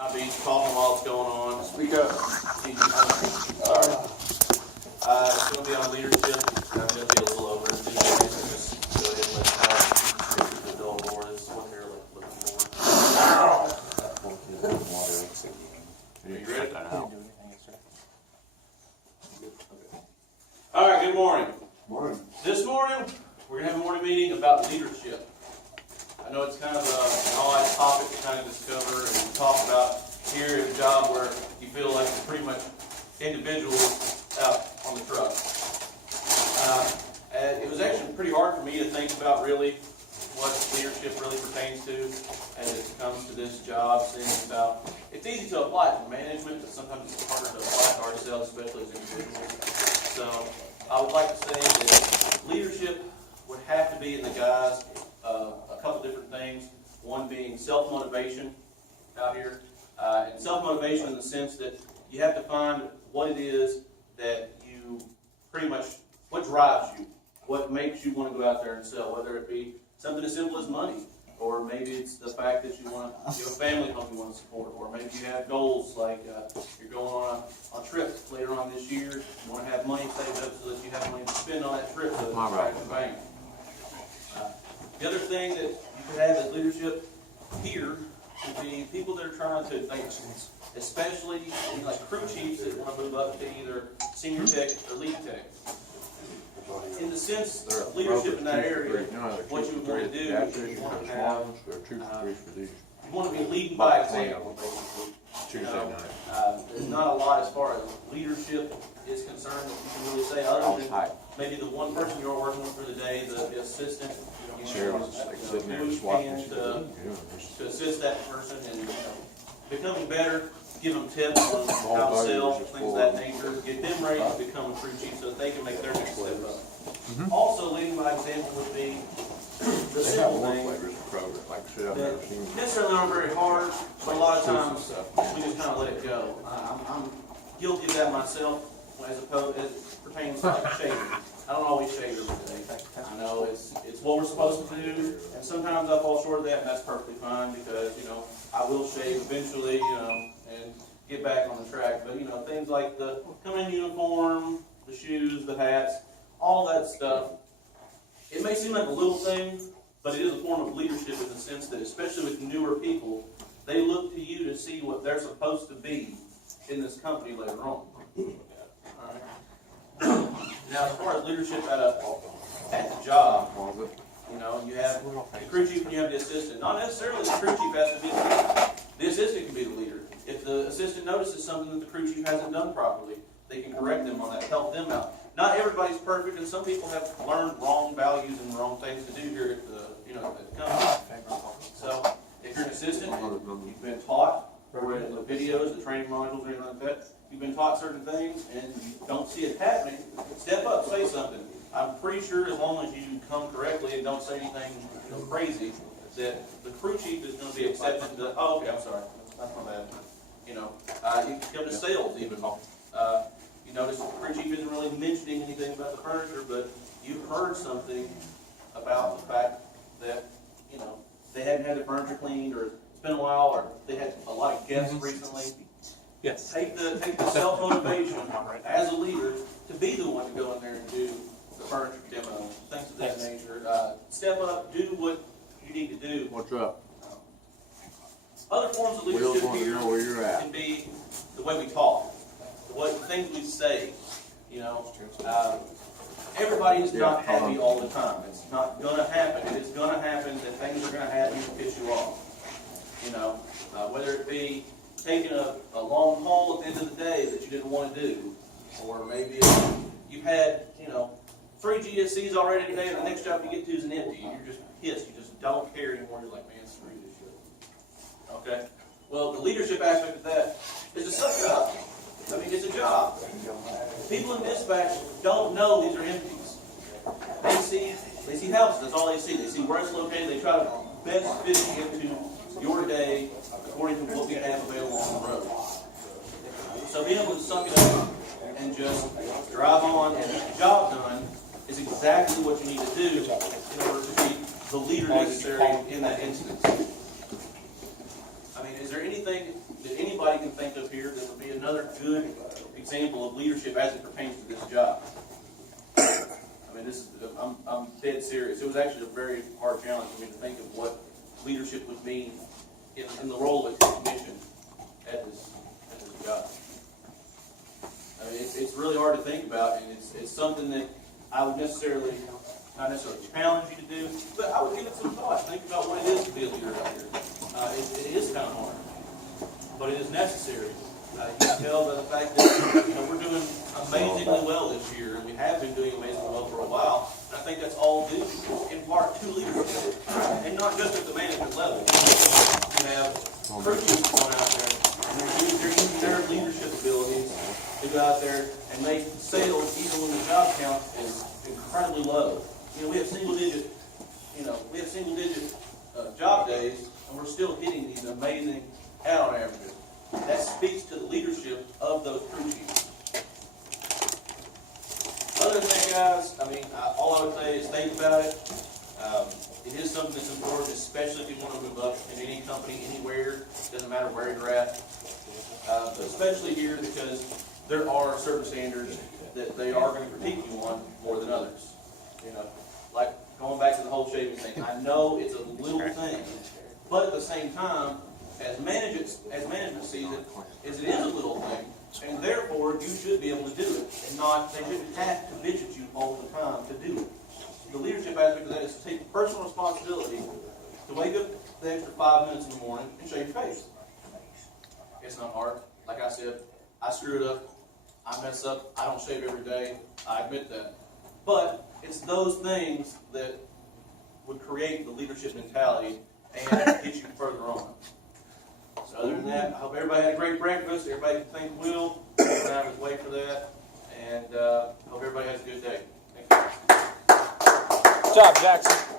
I'll be talking while it's going on. Speak up. Sorry. It's going to be on leadership. I'm going to be a little over it. Just go ahead and let the adult board is what they're looking for. Are you ready? All right, good morning. Morning. This morning, we're going to have a morning meeting about leadership. I know it's kind of an odd topic to kind of discover and talk about here at a job where you feel like you're pretty much individuals out on the truck. And it was actually pretty hard for me to think about really what leadership really pertains to as it comes to this job. It's easy to apply to management, but sometimes it's harder to apply to ourselves, especially as individuals. So I would like to say that leadership would have to be in the guise of a couple different things. One being self-motivation out here. And self-motivation in the sense that you have to find what it is that you pretty much, what drives you, what makes you want to go out there and sell, whether it be something as simple as money, or maybe it's the fact that you want to, you have a family home you want to support, or maybe you have goals like you're going on a trip later on this year, you want to have money saved up so that you have money to spend on that trip to the bank. The other thing that you could have as leadership here would be people that are trying to advance, especially like crew chiefs that want to move up to either senior tech or lead tech. In the sense of leadership in that area, what you would want to do is you want to have, you want to be leading by example, basically. There's not a lot as far as leadership is concerned that you can really say, other than maybe the one person you're working with for the day, the assistant. Do what you can to assist that person in becoming better, give them tips on how to sell, things of that nature, get them ready to become a crew chief so that they can make their next step up. Also, leading by example would be the simple things that necessarily aren't very hard, but a lot of times we just kind of let it go. I'm guilty of that myself as pertains to like shaving. I don't always shave every day. I know it's what we're supposed to do, and sometimes I fall short of that, and that's perfectly fine because, I will shave eventually, and get back on the track. But, things like the coming in uniform, the shoes, the hats, all that stuff, it may seem like a little thing, but it is a form of leadership in the sense that, especially with newer people, they look to you to see what they're supposed to be in this company later on. All right. Now, as far as leadership at the job, you have the crew chief and you have the assistant. Not necessarily the crew chief has to be the leader. The assistant can be the leader. If the assistant notices something that the crew chief hasn't done properly, they can correct them on that, help them out. Not everybody's perfect, and some people have learned wrong values and wrong things to do here at the company. So, if you're an assistant, you've been taught, or in the videos, the training modules, or anything like that, you've been taught certain things, and you don't see it happening, step up, say something. I'm pretty sure as long as you come correctly and don't say anything crazy, that the crew chief is going to be accepted to, oh, okay, I'm sorry, that's my bad. You come to sales even. You notice the crew chief isn't really mentioning anything about the furniture, but you've heard something about the fact that, they hadn't had the furniture cleaned, or it's been a while, or they had a lot of guests recently. Yes. Take the self-motivation as a leader to be the one to go in there and do the furniture demo, things of that nature. Step up, do what you need to do. What's up? Other forms of leadership here can be the way we talk, the things we say. Everybody is not happy all the time. It's not going to happen. It is going to happen that things are going to happen to piss you off. Whether it be taking a long haul at the end of the day that you didn't want to do, or maybe you've had 3 GSCs already today, and the next job you get to is an empty, and you're just pissed. You just don't care anymore. You're like, man, screw this shit. Okay. Well, the leadership aspect of that is to suck it up. I mean, it's a job. People in dispatch don't know these are empties. They see houses. That's all they see. They see where it's located. They try to best fit it into your day according to what we have available on the road. So being able to suck it up and just drive on and get the job done is exactly what you need to do in order to be the leader necessary in that instance. I mean, is there any anything that anybody can think of here that would be another good example of leadership as it pertains to this job? I mean, I'm dead serious. It was actually a very hard challenge for me to think of what leadership would mean in the role of a technician at this job. I mean, it's really hard to think about, and it's something that I would not necessarily challenge you to do, but I would give it some thought. Think about what it is to be a leader out here. It is kind of hard, but it is necessary. You can tell by the fact that we're doing amazingly well this year, and we have been doing amazingly well for a while. And I think that's all due, in part, to leadership, and not just at the management level. You have crew chiefs going out there, and they're using their leadership abilities to go out there and make sales even when the job count is incredibly low. We have single digit job days, and we're still hitting these amazing add-on averages. That speaks to the leadership of those crew chiefs. Other than that, guys, I mean, all I would say is think about it. It is something that's important, especially if you want to move up in any company, anywhere. Doesn't matter where you're at. But especially here, because there are certain standards that they are going to critique you on more than others. Like going back to the whole shaving thing. I know it's a little thing, but at the same time, as management sees it, it is a little thing, and therefore you should be able to do it, and they shouldn't have to bitch at you all the time to do it. The leadership aspect of that is to take personal responsibility to wake up the extra 5 minutes in the morning and shave your face. It's not hard. Like I said, I screw it up. I mess up. I don't shave every day. I admit that. But it's those things that would create the leadership mentality and get you further on. So other than that, I hope everybody had a great breakfast. Everybody can thank Will. We're out of his way for that. And hope everybody has a good day. Thank you. Good job, Jackson.